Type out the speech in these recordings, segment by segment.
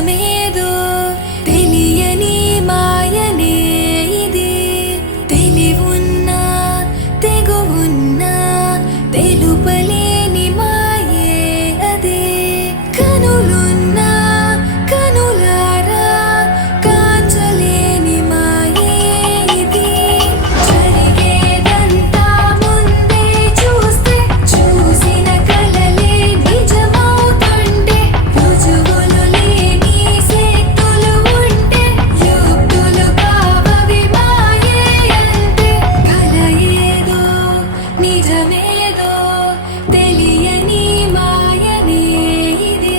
నిజమేదో తెలియని మాయనే ఇది. తెలివున్నా తెగువున్నా తెలుపలేని మాయే అదే. కనులున్నా కనులారా కాంచలేని మాయే ఇది. జరిగేదంతా ముందే చూస్తే చూసిన కలలే నిజమవుతుంటే, రుజువులు లేని శక్తులు ఉంటే యుక్తులు కావవి మాయే అంతే. కల ఏదో నిజమేదో తెలియని మాయనే ఇది.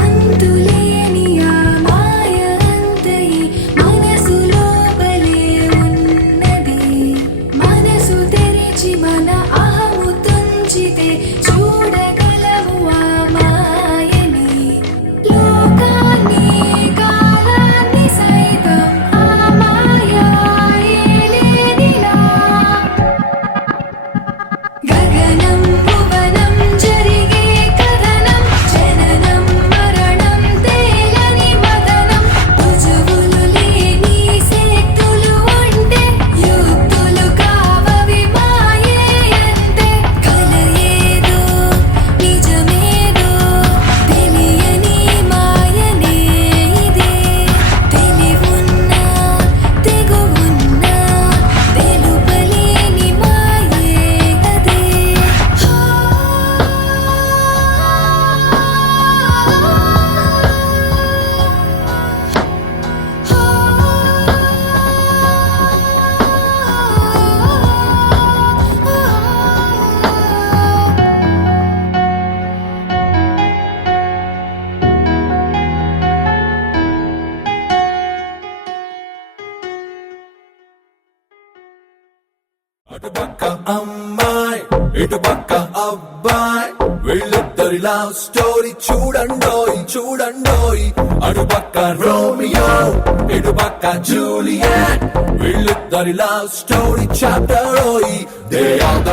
అంతులేని ఆ మాయ అంతయి మనసు లోపలే ఉన్నది. మనసు తెరిచి మన అహము తుంచితే చూడగలము ఆ మాయని. లోకాన్ని కాలాన్ని సైతం ఆ మాయ ఏలేనిలా. గగనం భువనం జరిగే కథనం, జననం మరణం తేలని మదనం. రుజువులు లేని శక్తులు ఉంటే యుక్తులు కావవి మాయే అంతే. కల ఏదో నిజమేదో తెలియని మాయనే ఇది. తెలివున్నా తెగువున్నా తెలుపలేని మాయే అదే. అటుపక్క అమ్మాయి ఇటుపక్క అబ్బాయి, వీళ్ళిద్దరి లవ్ స్టోరీ చూడండోయ్ చూడండోయ్. అటుపక్క రోమియో ఇటుపక్క జూలియట్, వీళ్ళిద్దరి love story chapter. They are the